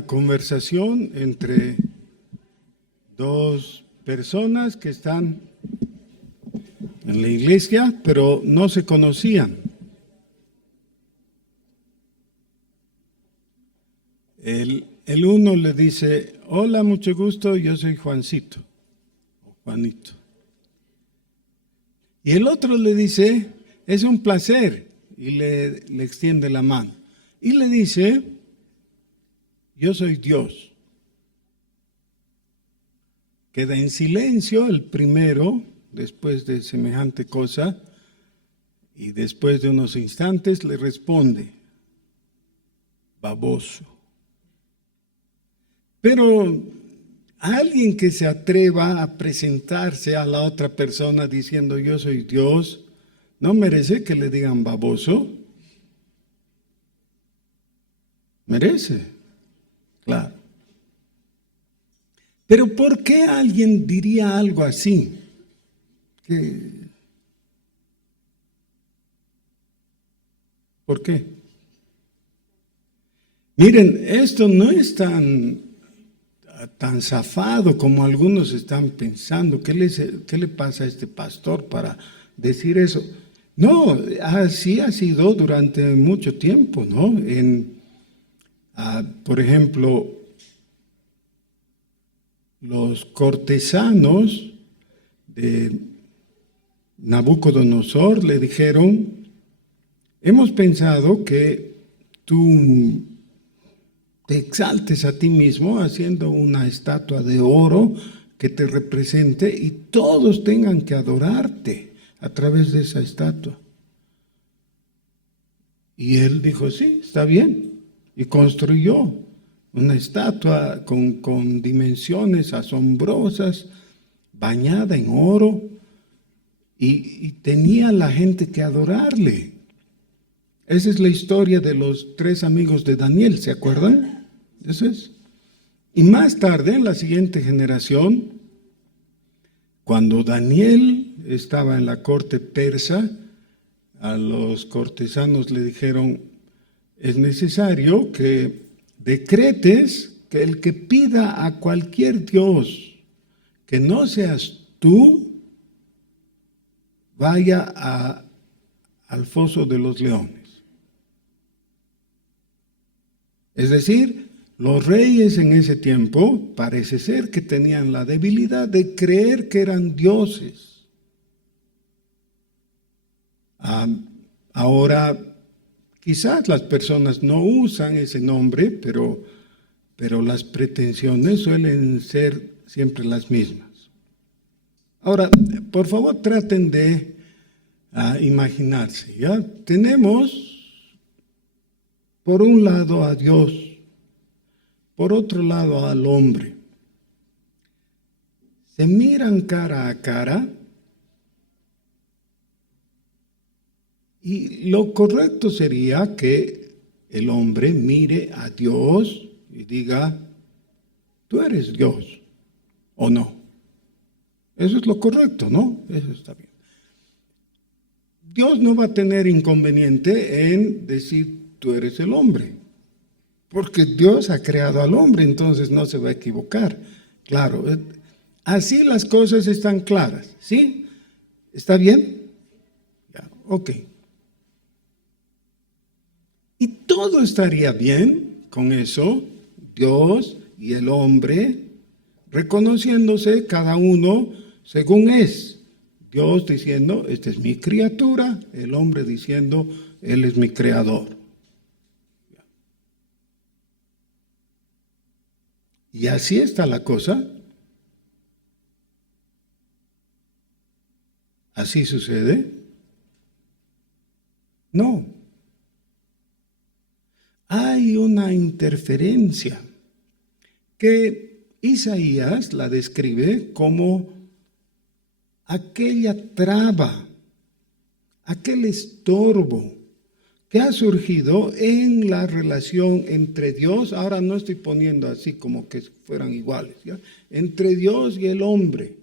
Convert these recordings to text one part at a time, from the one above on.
una conversación entre dos personas que están en la iglesia, pero no se conocían. El uno le dice: hola, mucho gusto, yo soy Juancito, Juanito. Y el otro le dice: es un placer, y le extiende la mano. Y le dice: yo soy Dios. Queda en silencio el primero, después de semejante cosa, y después de unos instantes le responde: baboso. Pero alguien que se atreva a presentarse a la otra persona diciendo yo soy Dios, ¿no merece que le digan baboso? Merece, claro. Pero ¿por qué alguien diría algo así? ¿Por qué? Miren, esto no es tan zafado como algunos están pensando. ¿Qué le pasa a este pastor para decir eso? No, así ha sido durante mucho tiempo, ¿no? Por ejemplo, los cortesanos de Nabucodonosor le dijeron: hemos pensado que tú te exaltes a ti mismo haciendo una estatua de oro que te represente y todos tengan que adorarte a través de esa estatua. Y él dijo: sí, está bien. Y construyó una estatua con dimensiones asombrosas, bañada en oro, y tenía la gente que adorarle. Esa es la historia de los 3 amigos de Daniel, ¿se acuerdan? Eso es. Y más tarde, en la siguiente generación, cuando Daniel estaba en la corte persa, a los cortesanos le dijeron: es necesario que decretes que el que pida a cualquier dios que no seas tú, vaya al foso de los leones. Es decir, los reyes en ese tiempo parece ser que tenían la debilidad de creer que eran dioses. Ahora, quizás las personas no usan ese nombre, pero las pretensiones suelen ser siempre las mismas. Ahora, por favor, traten de imaginarse, ¿ya? Tenemos, por un lado, a Dios, por otro lado, al hombre. Se miran cara a cara y lo correcto sería que el hombre mire a Dios y diga: tú eres Dios, ¿o no? Eso es lo correcto, ¿no? Eso está bien. Dios no va a tener inconveniente en decir: tú eres el hombre, porque Dios ha creado al hombre, entonces no se va a equivocar. Claro, así las cosas están claras, ¿sí? ¿Está bien? Ya, ok. Y todo estaría bien con eso, Dios y el hombre reconociéndose cada uno según es. Dios diciendo: esta es mi criatura, el hombre diciendo: él es mi creador. Y así está la cosa. ¿Así sucede? No. Hay una interferencia que Isaías la describe como aquella traba, aquel estorbo que ha surgido en la relación entre Dios. Ahora no estoy poniendo así como que fueran iguales, ¿ya? Entre Dios y el hombre.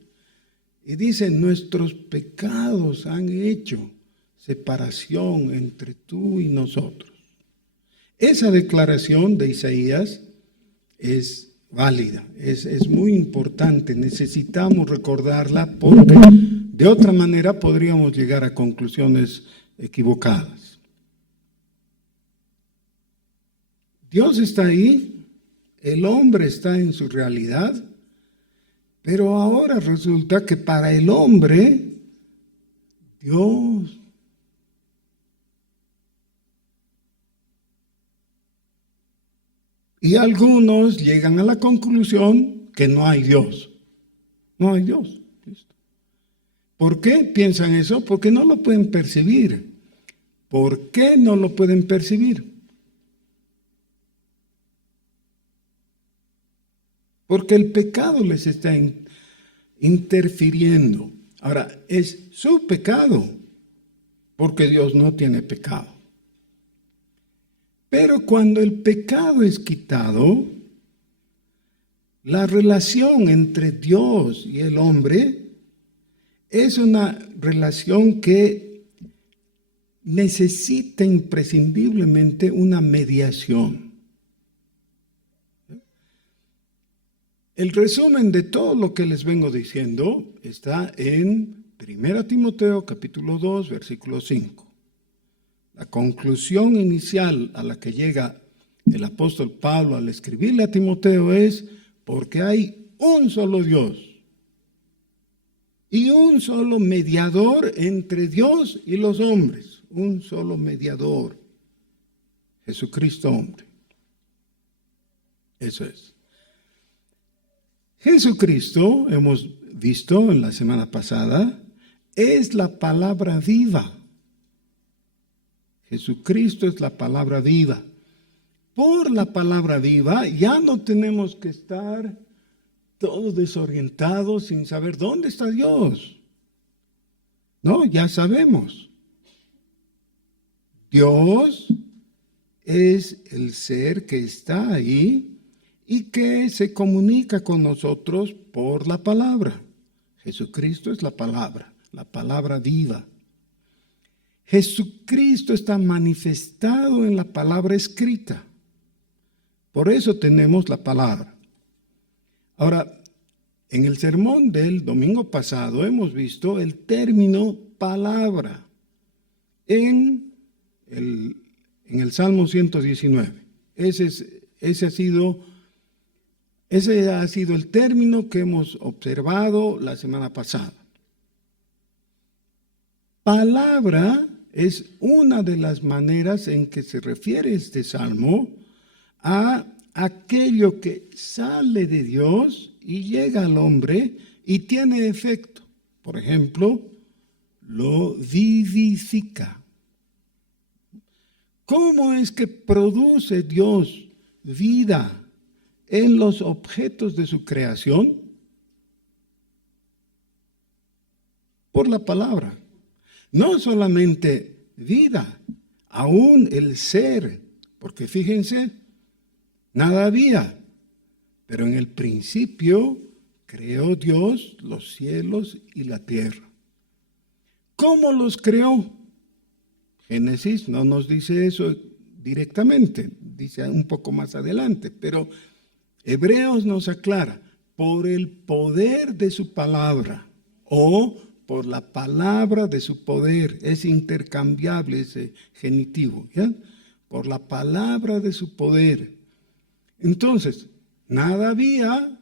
Y dice: nuestros pecados han hecho separación entre tú y nosotros. Esa declaración de Isaías es válida, es muy importante, necesitamos recordarla porque de otra manera podríamos llegar a conclusiones equivocadas. Dios está ahí, el hombre está en su realidad, pero ahora resulta que para el hombre, Dios y algunos llegan a la conclusión que no hay Dios. No hay Dios. ¿Por qué piensan eso? Porque no lo pueden percibir. ¿Por qué no lo pueden percibir? Porque el pecado les está interfiriendo. Ahora, es su pecado, porque Dios no tiene pecado. Pero cuando el pecado es quitado, la relación entre Dios y el hombre es una relación que necesita imprescindiblemente una mediación. El resumen de todo lo que les vengo diciendo está en 1 Timoteo capítulo 2, versículo 5. La conclusión inicial a la que llega el apóstol Pablo al escribirle a Timoteo es porque hay un solo Dios y un solo mediador entre Dios y los hombres, un solo mediador, Jesucristo hombre. Eso es. Jesucristo, hemos visto en la semana pasada, es la palabra viva. Jesucristo es la palabra viva. Por la palabra viva ya no tenemos que estar todos desorientados sin saber dónde está Dios. No, ya sabemos. Dios es el ser que está ahí y que se comunica con nosotros por la palabra. Jesucristo es la palabra viva. Jesucristo está manifestado en la palabra escrita. Por eso tenemos la palabra. Ahora, en el sermón del domingo pasado hemos visto el término palabra en el Salmo 119. Ese ha sido el término que hemos observado la semana pasada. Palabra es una de las maneras en que se refiere este salmo a aquello que sale de Dios y llega al hombre y tiene efecto. Por ejemplo, lo vivifica. ¿Cómo es que produce Dios vida en los objetos de su creación? Por la palabra. No solamente vida, aún el ser, porque fíjense, nada había, pero en el principio creó Dios los cielos y la tierra. ¿Cómo los creó? Génesis no nos dice eso directamente, dice un poco más adelante, pero Hebreos nos aclara, por el poder de su palabra o por la palabra de su poder. Es intercambiable ese genitivo, ¿ya? Por la palabra de su poder. Entonces, nada había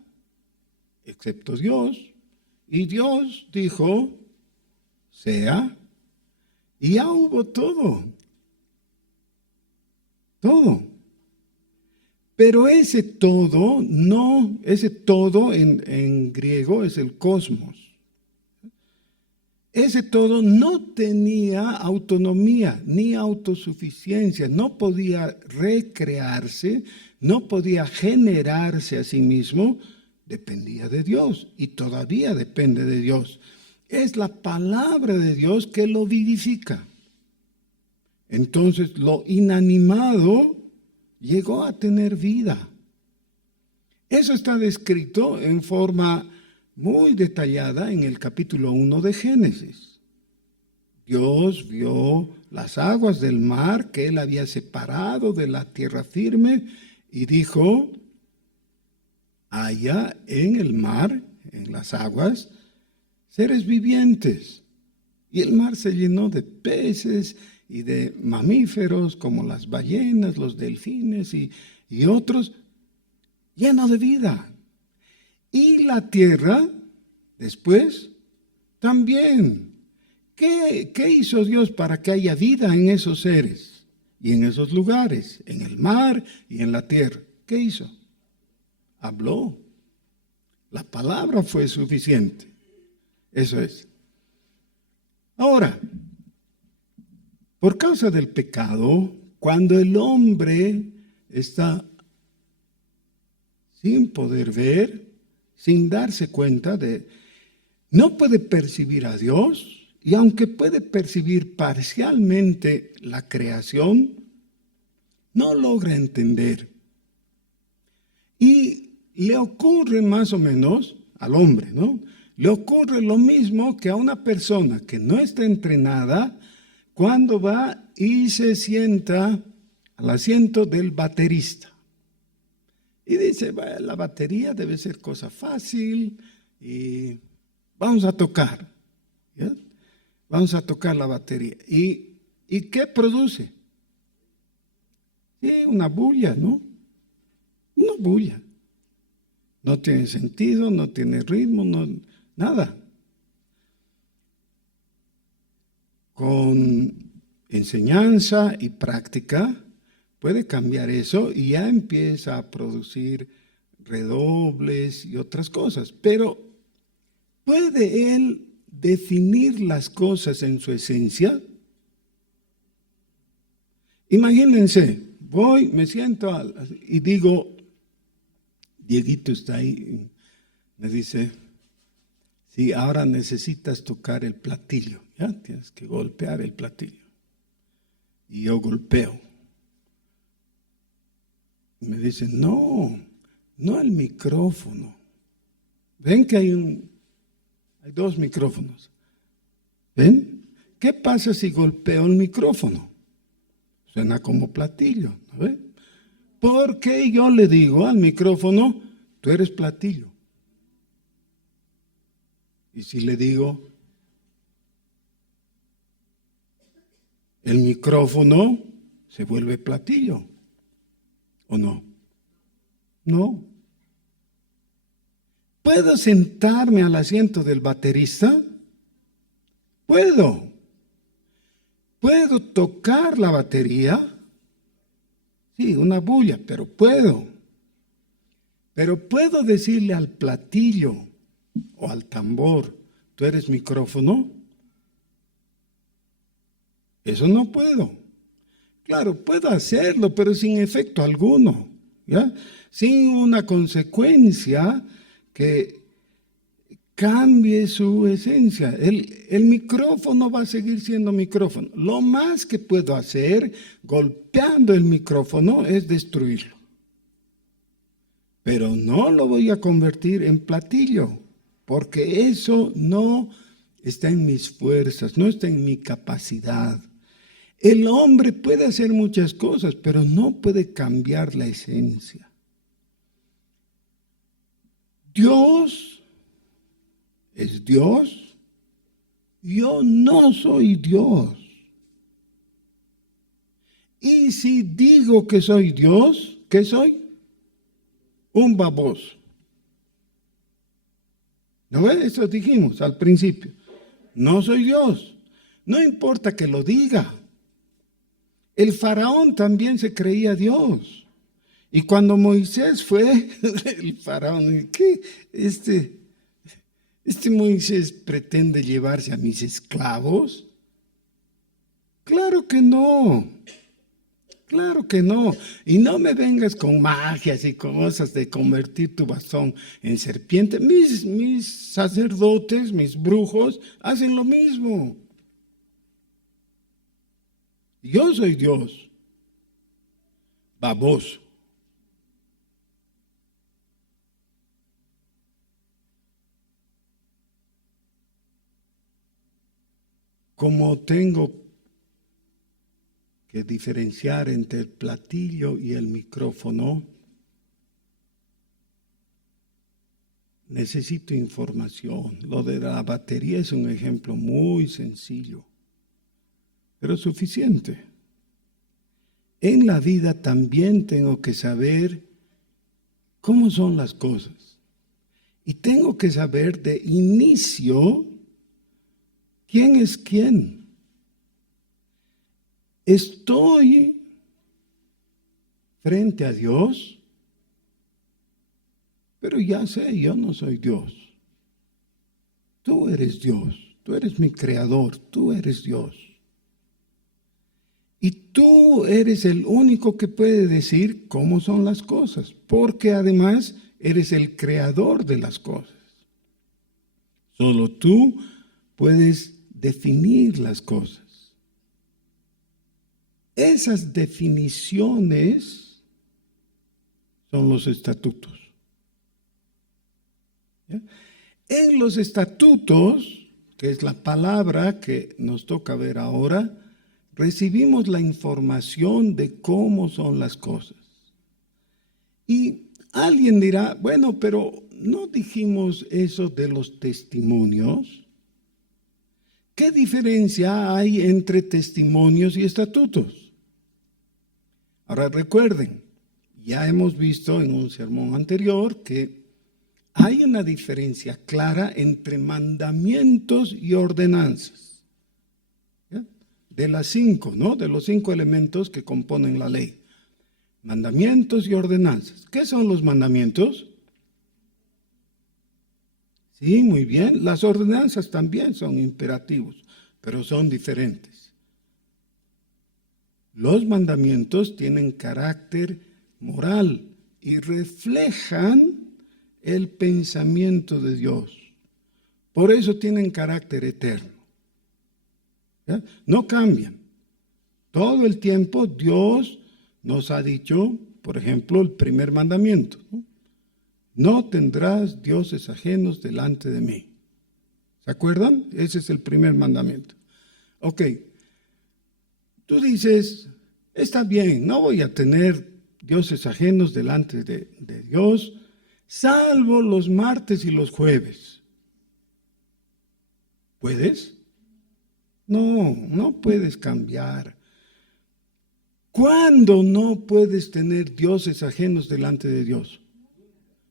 excepto Dios, y Dios dijo, sea, y ya hubo todo. Todo. Pero ese todo en griego es el cosmos. Ese todo no tenía autonomía ni autosuficiencia, no podía recrearse, no podía generarse a sí mismo, dependía de Dios y todavía depende de Dios. Es la palabra de Dios que lo vivifica. Entonces lo inanimado llegó a tener vida. Eso está descrito en forma muy detallada en el capítulo 1 de Génesis. Dios vio las aguas del mar que él había separado de la tierra firme y dijo, haya en el mar, en las aguas, seres vivientes. Y el mar se llenó de peces y de mamíferos como las ballenas, los delfines y otros, lleno de vida. Y la tierra, después, también. ¿Qué hizo Dios para que haya vida en esos seres y en esos lugares, en el mar y en la tierra? ¿Qué hizo? Habló. La palabra fue suficiente. Eso es. Ahora, por causa del pecado, cuando el hombre está sin poder ver, sin darse cuenta no puede percibir a Dios, y aunque puede percibir parcialmente la creación, no logra entender. Y le ocurre más o menos al hombre, ¿no? Le ocurre lo mismo que a una persona que no está entrenada cuando va y se sienta al asiento del baterista. Y dice, la batería debe ser cosa fácil y vamos a tocar. ¿Ya? Vamos a tocar la batería. ¿Y qué produce? Sí, una bulla, ¿no? Una bulla. No tiene sentido, no tiene ritmo, nada. Con enseñanza y práctica puede cambiar eso y ya empieza a producir redobles y otras cosas. Pero ¿puede él definir las cosas en su esencia? Imagínense, me siento y digo, Dieguito está ahí, me dice, sí, ahora necesitas tocar el platillo, ya tienes que golpear el platillo. Y yo golpeo. Me dice, no el micrófono. Ven que hay dos micrófonos. ¿Ven? ¿Qué pasa si golpeo el micrófono? Suena como platillo, ¿no ve? Porque yo le digo al micrófono, tú eres platillo. Y si le digo, el micrófono se vuelve platillo, ¿o no? No. ¿Puedo sentarme al asiento del baterista? Puedo. ¿Puedo tocar la batería? Sí, una bulla, pero puedo. Pero puedo decirle al platillo o al tambor, ¿tú eres micrófono? Eso no puedo. Claro, puedo hacerlo, pero sin efecto alguno, ¿ya? Sin una consecuencia que cambie su esencia. El micrófono va a seguir siendo micrófono. Lo más que puedo hacer golpeando el micrófono es destruirlo. Pero no lo voy a convertir en platillo, porque eso no está en mis fuerzas, no está en mi capacidad. El hombre puede hacer muchas cosas, pero no puede cambiar la esencia. Dios es Dios. Yo no soy Dios. Y si digo que soy Dios, ¿qué soy? Un baboso. ¿No ves? Eso dijimos al principio. No soy Dios. No importa que lo diga. El faraón también se creía Dios. Y cuando Moisés fue, el faraón, ¿qué? ¿Este Moisés pretende llevarse a mis esclavos? Claro que no. Claro que no. Y no me vengas con magias y cosas de convertir tu bastón en serpiente. Mis sacerdotes, mis brujos, hacen lo mismo. Yo soy Dios. Baboso. Como tengo que diferenciar entre el platillo y el micrófono, necesito información. Lo de la batería es un ejemplo muy sencillo, pero suficiente. En la vida también tengo que saber cómo son las cosas. Y tengo que saber de inicio quién es quién. Estoy frente a Dios, pero ya sé, yo no soy Dios. Tú eres Dios, tú eres mi creador, tú eres Dios. Y tú eres el único que puede decir cómo son las cosas, porque además eres el creador de las cosas. Solo tú puedes definir las cosas. Esas definiciones son los estatutos. ¿Ya? En los estatutos, que es la palabra que nos toca ver ahora, recibimos la información de cómo son las cosas. Y alguien dirá, bueno, pero ¿no dijimos eso de los testimonios? ¿Qué diferencia hay entre testimonios y estatutos? Ahora recuerden, ya hemos visto en un sermón anterior que hay una diferencia clara entre mandamientos y ordenanzas. ¿Ya? De las 5, ¿no? De los 5 elementos que componen la ley. Mandamientos y ordenanzas. ¿Qué son los mandamientos? Sí, muy bien. Las ordenanzas también son imperativos, pero son diferentes. Los mandamientos tienen carácter moral y reflejan el pensamiento de Dios. Por eso tienen carácter eterno. ¿Ya? No cambian. Todo el tiempo Dios nos ha dicho, por ejemplo, el primer mandamiento, no tendrás dioses ajenos delante de mí. ¿Se acuerdan? Ese es el primer mandamiento. Ok, tú dices, está bien, no voy a tener dioses ajenos delante de Dios, salvo los martes y los jueves. ¿Puedes? No, no puedes cambiar. ¿Cuándo no puedes tener dioses ajenos delante de Dios?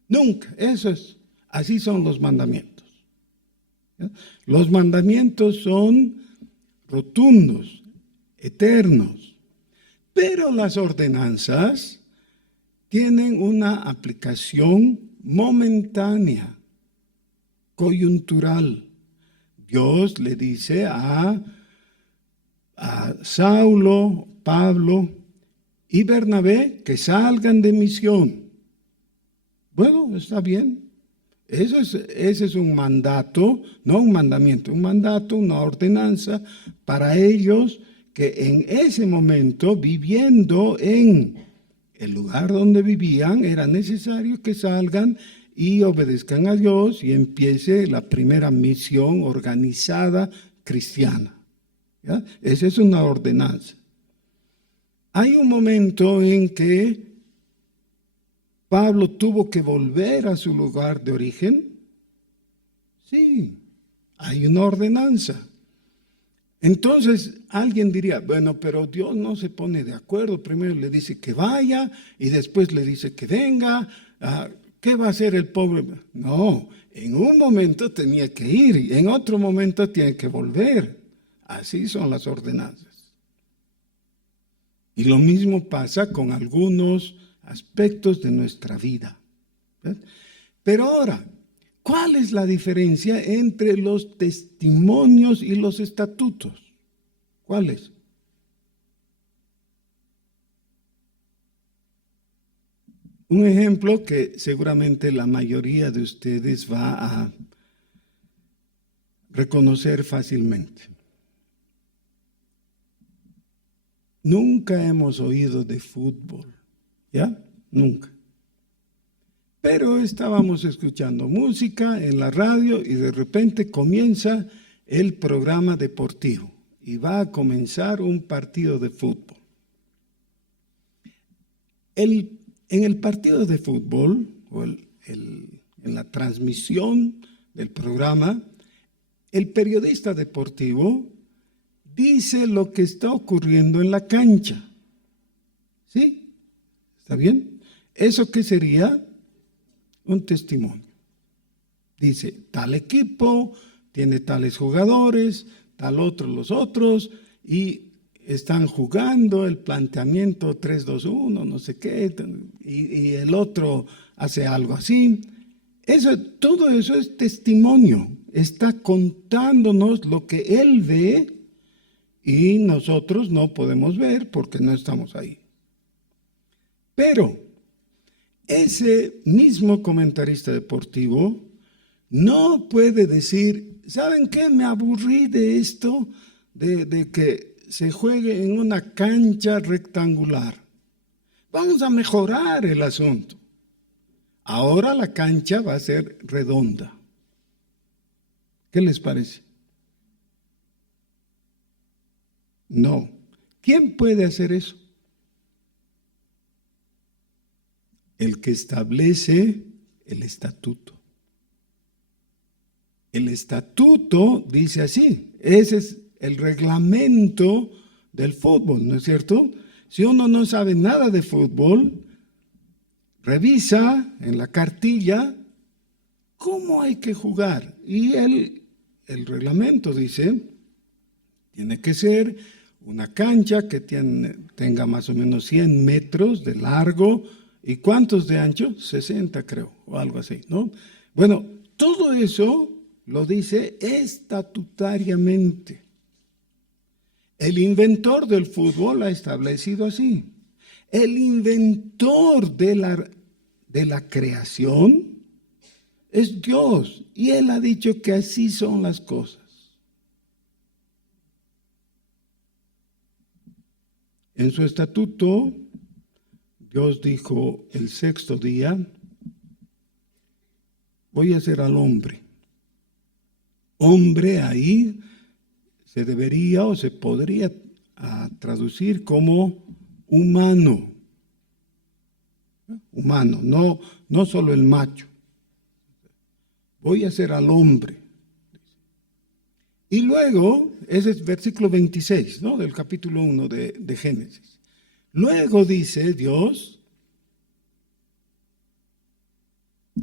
Nunca, eso es. Así son los mandamientos. ¿Ya? Los mandamientos son rotundos, eternos, pero las ordenanzas tienen una aplicación momentánea, coyuntural. Dios le dice a Saulo, Pablo y Bernabé que salgan de misión. Bueno, está bien. Ese es un mandato, no un mandamiento, un mandato, una ordenanza para ellos que en ese momento, viviendo en el lugar donde vivían, era necesario que salgan y obedezcan a Dios y empiece la primera misión organizada cristiana. ¿Ya? Esa es una ordenanza. Hay un momento en que Pablo tuvo que volver a su lugar de origen. Sí, hay una ordenanza. Entonces alguien diría, bueno, pero Dios no se pone de acuerdo. Primero le dice que vaya y después le dice que venga. ¿Qué va a hacer el pobre? No, en un momento tenía que ir y en otro momento tiene que volver. Así son las ordenanzas. Y lo mismo pasa con algunos aspectos de nuestra vida. ¿Ves? Pero ahora, ¿cuál es la diferencia entre los testimonios y los estatutos? ¿Cuál es? Un ejemplo que seguramente la mayoría de ustedes va a reconocer fácilmente. Nunca hemos oído de fútbol, ¿ya? Nunca. Pero estábamos escuchando música en la radio y de repente comienza el programa deportivo y va a comenzar un partido de fútbol. En el partido de fútbol, o en en la transmisión del programa, el periodista deportivo dice lo que está ocurriendo en la cancha. ¿Sí? ¿Está bien? ¿Eso qué sería? Un testimonio. Dice, tal equipo tiene tales jugadores, tal otro los otros, y están jugando el planteamiento 3-2-1, no sé qué, y el otro hace algo así. Todo eso es testimonio. Está contándonos lo que él ve y nosotros no podemos ver porque no estamos ahí. Pero ese mismo comentarista deportivo no puede decir, ¿saben qué? Me aburrí de esto, de que se juegue en una cancha rectangular. Vamos a mejorar el asunto. Ahora la cancha va a ser redonda. ¿Qué les parece? No. ¿Quién puede hacer eso? El que establece el estatuto. El estatuto dice así, ese es el reglamento del fútbol, ¿no es cierto? Si uno no sabe nada de fútbol, revisa en la cartilla cómo hay que jugar. Y el reglamento dice, tiene que ser una cancha que tenga más o menos 100 metros de largo. ¿Y cuántos de ancho? 60 creo, o algo así, ¿no? Bueno, todo eso lo dice estatutariamente. El inventor del fútbol ha establecido así. El inventor de la creación es Dios, y Él ha dicho que así son las cosas. En su estatuto, Dios dijo el sexto día, voy a hacer al hombre. Hombre ahí se debería o se podría traducir como humano. Humano, no solo el macho. Voy a hacer al hombre. Y luego, ese es versículo 26, ¿no? Del capítulo 1 de Génesis. Luego dice Dios,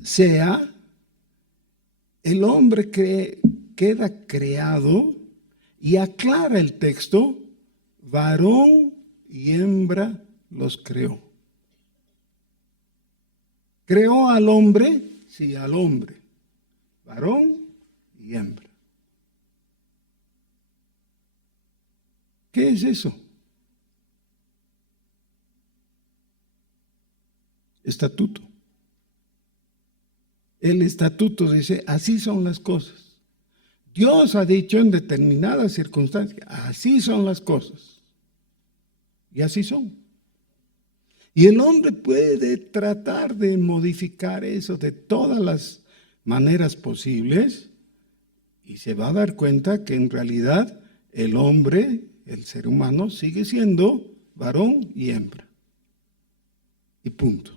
sea el hombre que queda creado, y aclara el texto, varón y hembra los creó. ¿Creó al hombre? Sí, al hombre. Varón y hembra. ¿Qué es eso? Estatuto. El estatuto dice, así son las cosas. Dios ha dicho en determinadas circunstancias, así son las cosas. Y así son. Y el hombre puede tratar de modificar eso de todas las maneras posibles y se va a dar cuenta que en realidad el hombre, el ser humano, sigue siendo varón y hembra. Y punto.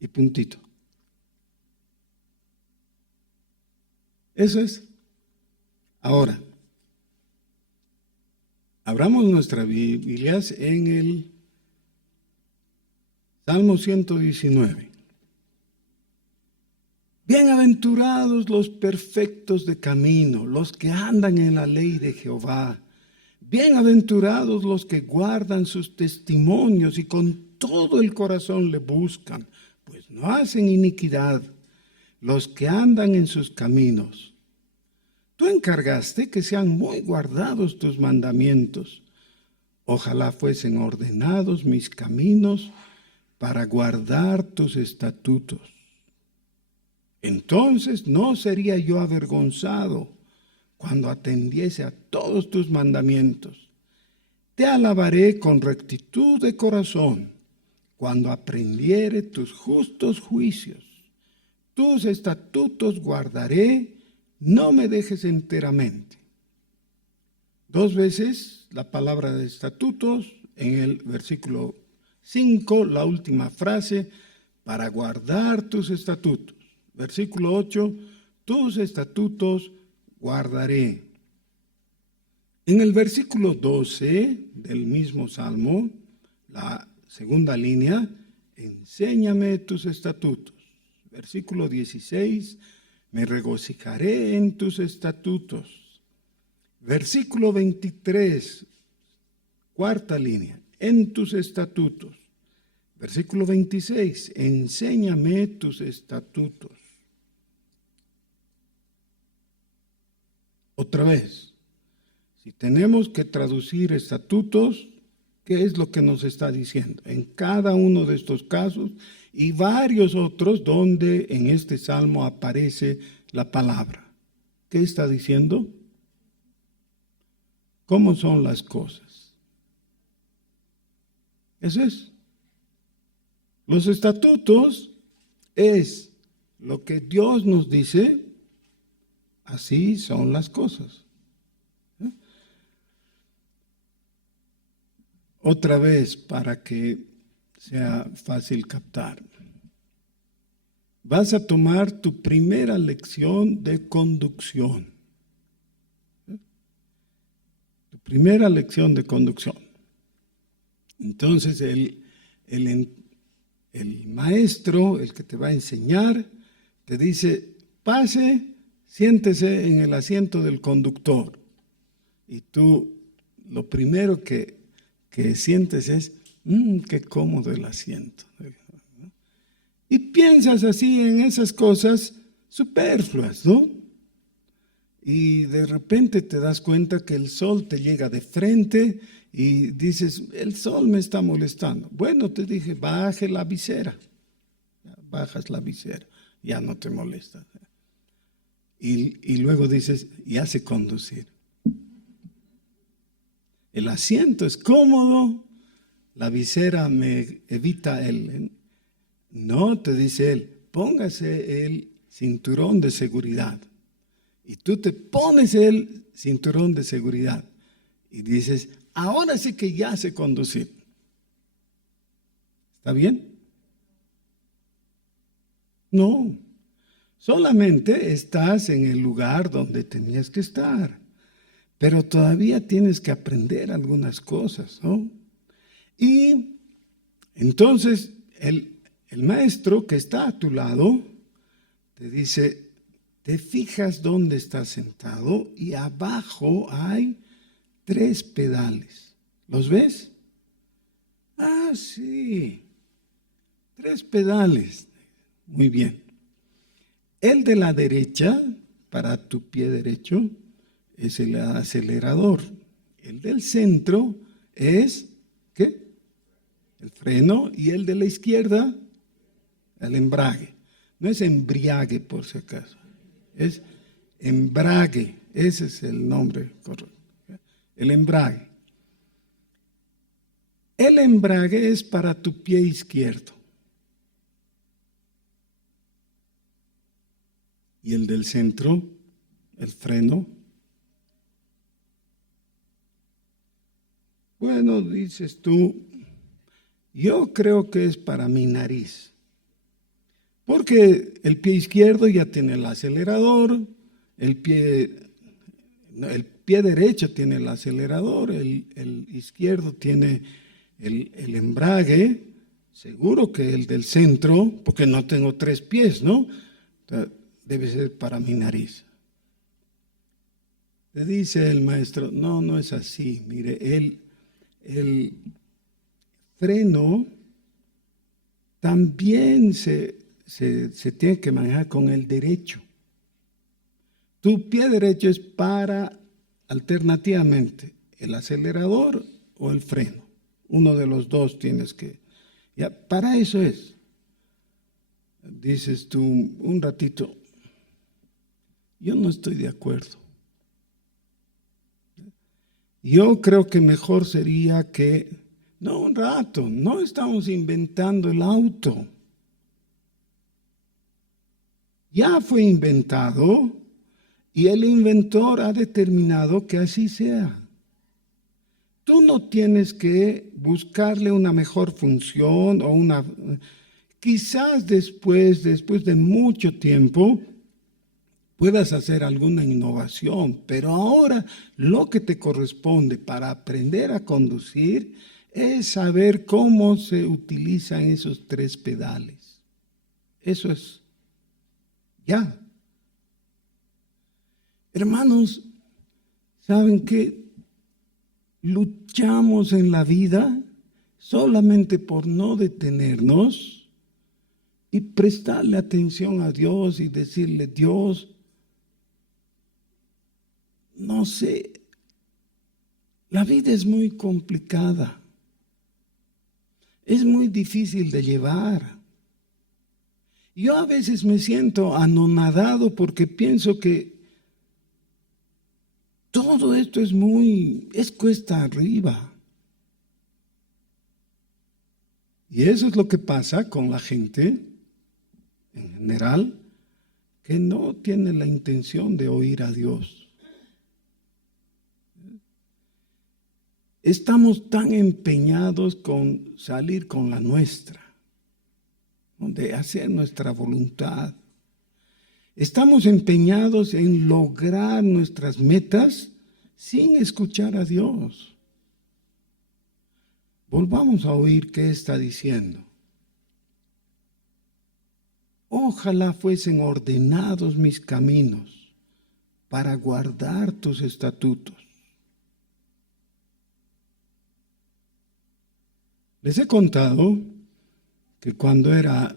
Y puntito. Eso es. Ahora, abramos nuestras Biblias en el Salmo 119. Bienaventurados los perfectos de camino, los que andan en la ley de Jehová. Bienaventurados los que guardan sus testimonios y con todo el corazón le buscan, pues no hacen iniquidad. Los que andan en sus caminos. Tú encargaste que sean muy guardados tus mandamientos. Ojalá fuesen ordenados mis caminos para guardar tus estatutos. Entonces no sería yo avergonzado cuando atendiese a todos tus mandamientos. Te alabaré con rectitud de corazón cuando aprendiere tus justos juicios. Tus estatutos guardaré, no me dejes enteramente. 2 veces la palabra de estatutos, en el versículo 5, la última frase, para guardar tus estatutos. Versículo 8, tus estatutos guardaré. En el versículo 12 del mismo Salmo, la segunda línea, enséñame tus estatutos. Versículo 16, me regocijaré en tus estatutos. Versículo 23, cuarta línea, en tus estatutos. Versículo 26, enséñame tus estatutos. Otra vez, si tenemos que traducir estatutos, ¿qué es lo que nos está diciendo? En cada uno de estos casos y varios otros donde en este salmo aparece la palabra. ¿Qué está diciendo? ¿Cómo son las cosas? Eso es. Los estatutos es lo que Dios nos dice, así son las cosas. Otra vez, para que sea fácil captar. Vas a tomar tu primera lección de conducción. Tu primera lección de conducción. Entonces, el maestro, el que te va a enseñar, te dice, pase, siéntese en el asiento del conductor. Y tú, lo primero que sientes es, qué cómodo el asiento. Y piensas así en esas cosas superfluas, ¿no? Y de repente te das cuenta que el sol te llega de frente y dices, el sol me está molestando. Bueno, te dije, baje la visera. Bajas la visera, ya no te molesta. Y luego dices, ya sé conducir. El asiento es cómodo, la visera me evita No, te dice él, póngase el cinturón de seguridad. Y tú te pones el cinturón de seguridad. Y dices, ahora sí que ya sé conducir. ¿Está bien? No, solamente estás en el lugar donde tenías que estar. Pero todavía tienes que aprender algunas cosas, ¿no? Y entonces el maestro que está a tu lado te dice, te fijas dónde estás sentado y abajo hay 3 pedales. ¿Los ves? Ah, sí, 3 pedales. Muy bien. El de la derecha, para tu pie derecho, es el acelerador. El del centro es, ¿qué? El freno. Y el de la izquierda, el embrague. No es embriague, por si acaso. Es embrague. Ese es el nombre correcto. El embrague. El embrague es para tu pie izquierdo. Y el del centro, el freno. Bueno, dices tú, yo creo que es para mi nariz. Porque el pie izquierdo ya tiene el acelerador, el pie derecho tiene el acelerador, el izquierdo tiene el embrague, seguro que el del centro, porque no tengo 3 pies, ¿no? Debe ser para mi nariz. Le dice el maestro, no es así, mire, el freno también se tiene que manejar con el derecho. Tu pie derecho es para, alternativamente, el acelerador o el freno. Uno de los dos tienes que, ya, para eso es. Dices tú un ratito, yo no estoy de acuerdo. Yo creo que mejor sería que, no, un rato, no estamos inventando el auto. Ya fue inventado y el inventor ha determinado que así sea. Tú no tienes que buscarle una mejor función o quizás después de mucho tiempo, puedas hacer alguna innovación, pero ahora lo que te corresponde para aprender a conducir es saber cómo se utilizan esos 3 pedales. Eso es ya. Hermanos, ¿saben qué? Luchamos en la vida solamente por no detenernos y prestarle atención a Dios y decirle: Dios, no sé, la vida es muy complicada, es muy difícil de llevar. Yo a veces me siento anonadado porque pienso que todo esto es cuesta arriba. Y eso es lo que pasa con la gente en general, que no tiene la intención de oír a Dios. Estamos tan empeñados con salir con la nuestra, de hacer nuestra voluntad. Estamos empeñados en lograr nuestras metas sin escuchar a Dios. Volvamos a oír qué está diciendo. Ojalá fuesen ordenados mis caminos para guardar tus estatutos. Les he contado que cuando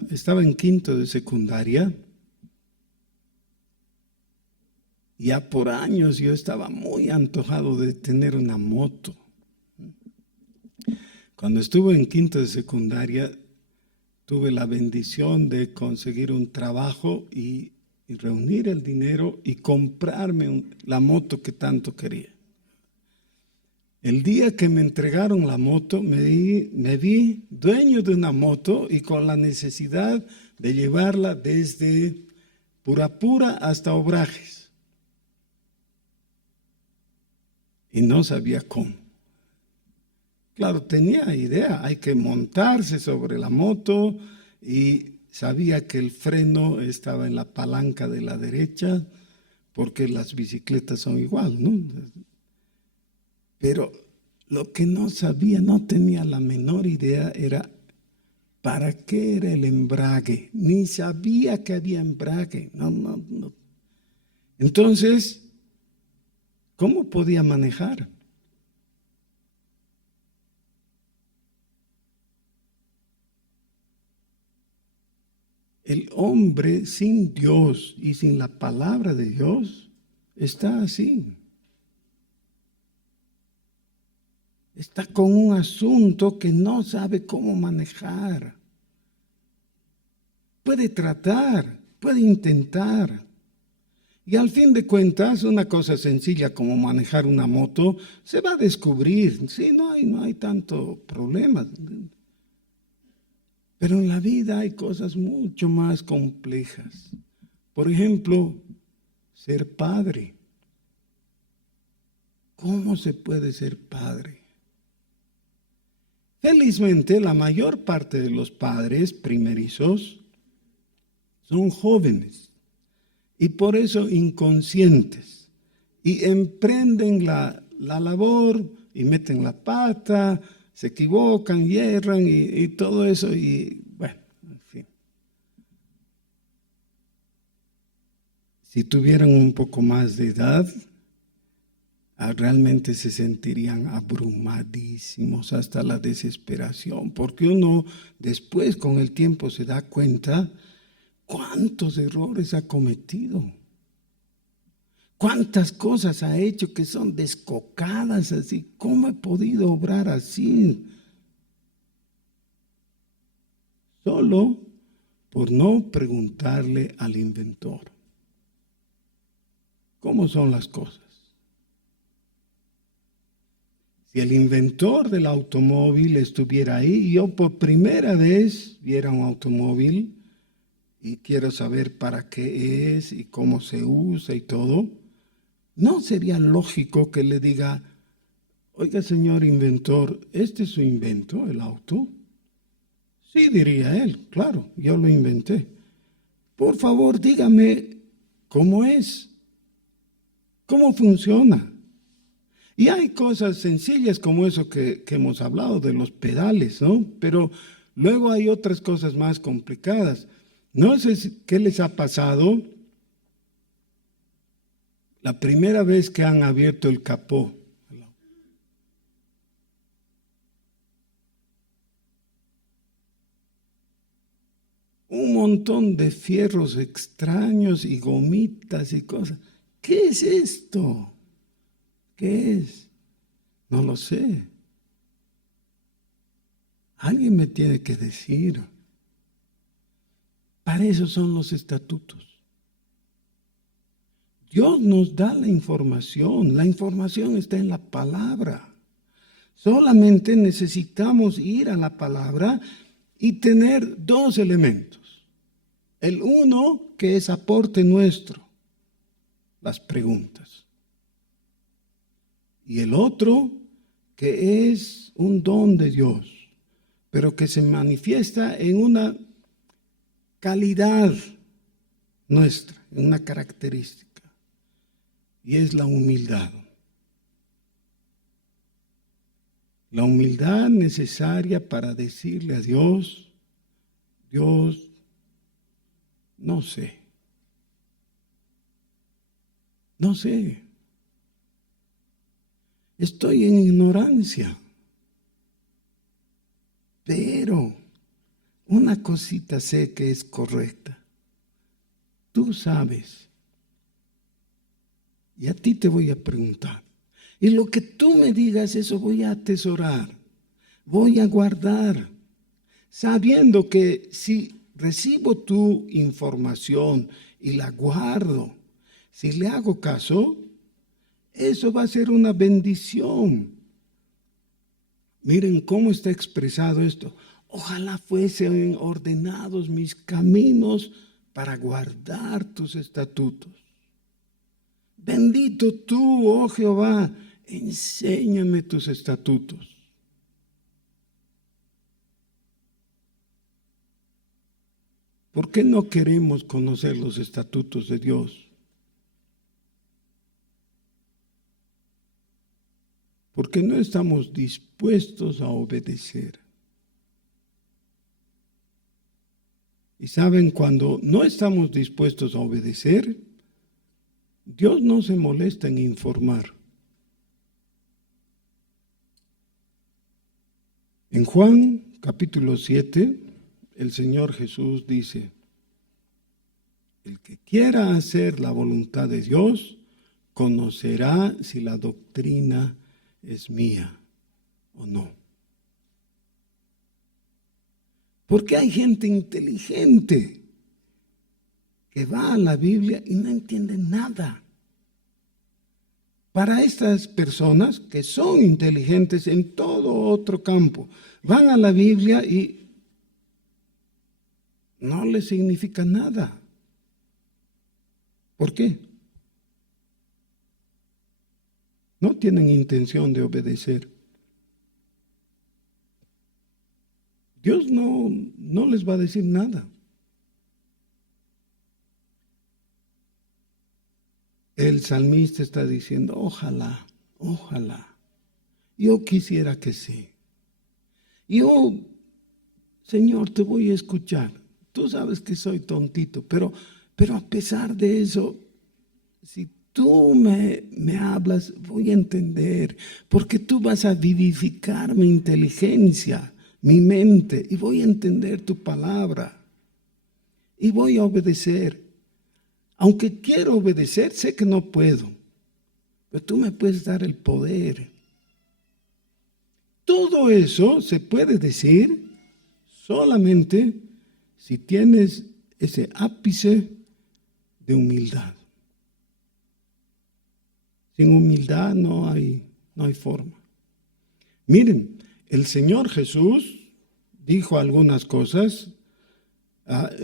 estaba en quinto de secundaria, ya por años yo estaba muy antojado de tener una moto. Cuando estuve en quinto de secundaria, tuve la bendición de conseguir un trabajo y reunir el dinero y comprarme la moto que tanto quería. El día que me entregaron la moto, me vi dueño de una moto y con la necesidad de llevarla desde Purapura hasta Obrajes. Y no sabía cómo. Claro, tenía idea, hay que montarse sobre la moto y sabía que el freno estaba en la palanca de la derecha, porque las bicicletas son igual, ¿no? Pero lo que no sabía, no tenía la menor idea, era para qué era el embrague. Ni sabía que había embrague. No. Entonces, ¿cómo podía manejar? El hombre sin Dios y sin la palabra de Dios está así. Está con un asunto que no sabe cómo manejar. Puede tratar, puede intentar. Y al fin de cuentas, una cosa sencilla como manejar una moto se va a descubrir. Sí, no hay tanto problema. Pero en la vida hay cosas mucho más complejas. Por ejemplo, ser padre. ¿Cómo se puede ser padre? Felizmente, la mayor parte de los padres primerizos son jóvenes y por eso inconscientes y emprenden la labor y meten la pata, se equivocan, hierran y todo eso y bueno, en fin. Si tuvieran un poco más de edad, realmente se sentirían abrumadísimos hasta la desesperación, porque uno después con el tiempo se da cuenta cuántos errores ha cometido, cuántas cosas ha hecho que son descocadas así. ¿Cómo he podido obrar así? Solo por no preguntarle al inventor cómo son las cosas. Si el inventor del automóvil estuviera ahí y yo por primera vez viera un automóvil y quiero saber para qué es y cómo se usa y todo, ¿no sería lógico que le diga: oiga, señor inventor, ¿este es su invento, el auto? Sí, diría él, claro, yo lo inventé. Por favor, dígame cómo es, cómo funciona. Y hay cosas sencillas como eso que hemos hablado de los pedales, ¿no? Pero luego hay otras cosas más complicadas. No sé qué les ha pasado la primera vez que han abierto el capó. Un montón de fierros extraños y gomitas y cosas. ¿Qué es esto? ¿Qué es? No lo sé. Alguien me tiene que decir. Para eso son los estatutos. Dios nos da la información está en la palabra. Solamente necesitamos ir a la palabra y tener dos elementos. El uno, que es aporte nuestro, las preguntas. Y el otro, que es un don de Dios, pero que se manifiesta en una calidad nuestra, en una característica, y es la humildad. La humildad necesaria para decirle a Dios, Dios, no sé, estoy en ignorancia, pero una cosita sé que es correcta. Tú sabes. Y a ti te voy a preguntar. Y lo que tú me digas, eso voy a atesorar, voy a guardar, sabiendo que si recibo tu información y la guardo, si le hago caso, eso va a ser una bendición. Miren cómo está expresado esto. Ojalá fuesen ordenados mis caminos para guardar tus estatutos. Bendito tú, oh Jehová, enséñame tus estatutos. ¿Por qué no queremos conocer los estatutos de Dios? Porque no estamos dispuestos a obedecer. Y saben, cuando no estamos dispuestos a obedecer, Dios no se molesta en informar. En Juan capítulo 7, el Señor Jesús dice, el que quiera hacer la voluntad de Dios, conocerá si la doctrina es mía o no. Porque hay gente inteligente que va a la Biblia y no entiende nada. Para estas personas que son inteligentes en todo otro campo, van a la Biblia y no les significa nada. ¿Por qué? No tienen intención de obedecer. Dios no les va a decir nada. El salmista está diciendo, ojalá, yo quisiera que sí. Yo, Señor, te voy a escuchar. Tú sabes que soy tontito, pero a pesar de eso, si tú me hablas, voy a entender, porque tú vas a vivificar mi inteligencia, mi mente, y voy a entender tu palabra, y voy a obedecer. Aunque quiero obedecer, sé que no puedo, pero tú me puedes dar el poder. Todo eso se puede decir solamente si tienes ese ápice de humildad. Sin humildad no hay forma. Miren, el Señor Jesús dijo algunas cosas,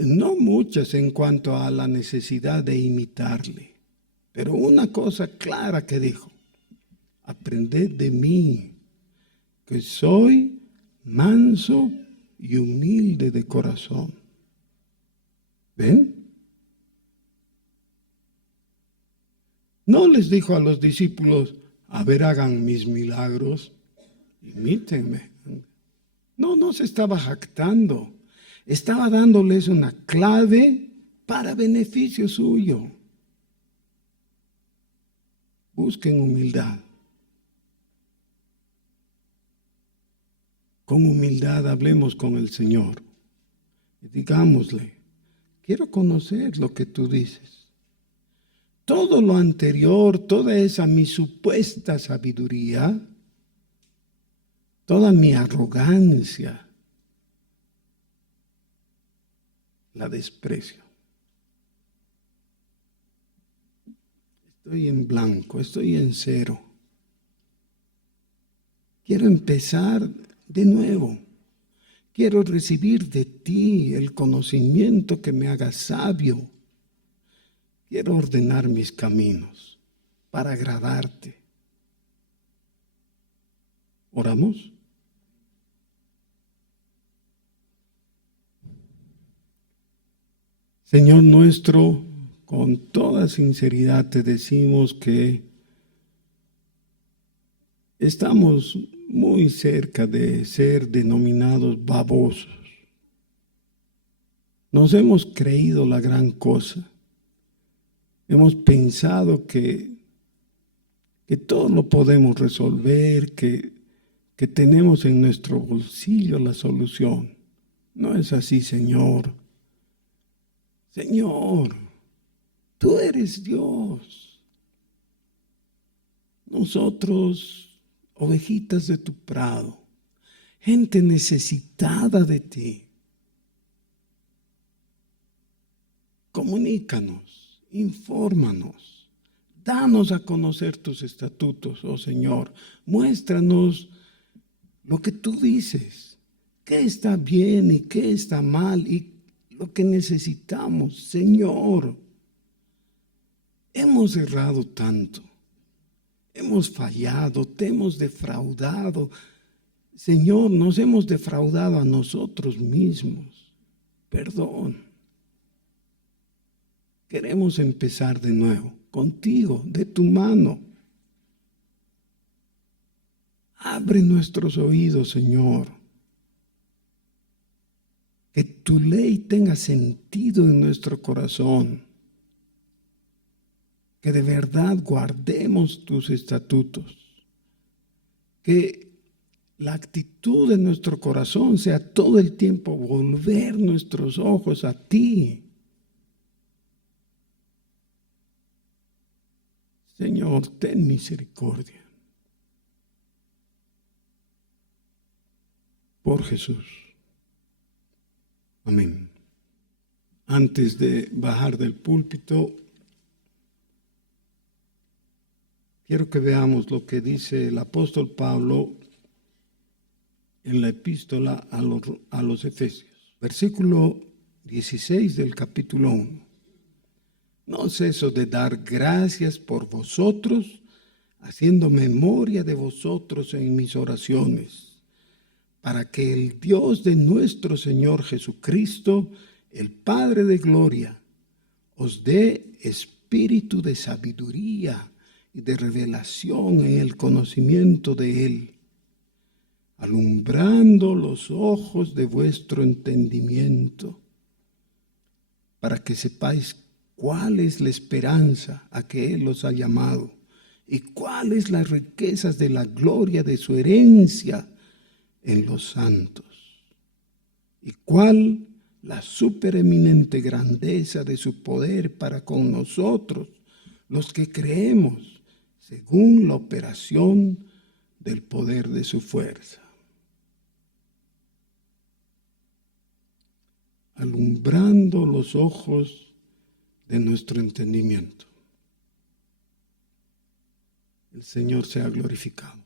no muchas en cuanto a la necesidad de imitarle, pero una cosa clara que dijo, aprended de mí, que soy manso y humilde de corazón. ¿Ven? No les dijo a los discípulos, a ver, hagan mis milagros, imítenme. No se estaba jactando, estaba dándoles una clave para beneficio suyo. Busquen humildad. Con humildad hablemos con el Señor y digámosle, quiero conocer lo que tú dices. Todo lo anterior, toda esa mi supuesta sabiduría, toda mi arrogancia, la desprecio. Estoy en blanco, estoy en cero. Quiero empezar de nuevo. Quiero recibir de ti el conocimiento que me haga sabio. Quiero ordenar mis caminos para agradarte. ¿Oramos? Señor nuestro, con toda sinceridad te decimos que estamos muy cerca de ser denominados babosos. Nos hemos creído la gran cosa. Hemos pensado que todo lo podemos resolver, que tenemos en nuestro bolsillo la solución. No es así, Señor. Señor, tú eres Dios. Nosotros, ovejitas de tu prado, gente necesitada de ti. Comunícanos, infórmanos, danos a conocer tus estatutos, oh Señor. Muéstranos lo que tú dices, qué está bien y qué está mal y lo que necesitamos, Señor. Hemos errado tanto, hemos fallado, te hemos defraudado. Señor, nos hemos defraudado a nosotros mismos. Perdón. Queremos empezar de nuevo, contigo, de tu mano. Abre nuestros oídos, Señor. Que tu ley tenga sentido en nuestro corazón. Que de verdad guardemos tus estatutos. Que la actitud de nuestro corazón sea todo el tiempo volver nuestros ojos a ti. Señor, ten misericordia. Por Jesús. Amén. Antes de bajar del púlpito, quiero que veamos lo que dice el apóstol Pablo en la epístola a los Efesios. Versículo 16 del capítulo 1. No ceso de dar gracias por vosotros, haciendo memoria de vosotros en mis oraciones, para que el Dios de nuestro Señor Jesucristo, el Padre de gloria, os dé espíritu de sabiduría y de revelación en el conocimiento de Él, alumbrando los ojos de vuestro entendimiento, para que sepáis cuál es la esperanza a que Él os ha llamado y cuáles las riquezas de la gloria de su herencia en los santos, y cuál la supereminente grandeza de su poder para con nosotros, los que creemos, según la operación del poder de su fuerza. Alumbrando los ojos de nuestro entendimiento. El Señor sea glorificado.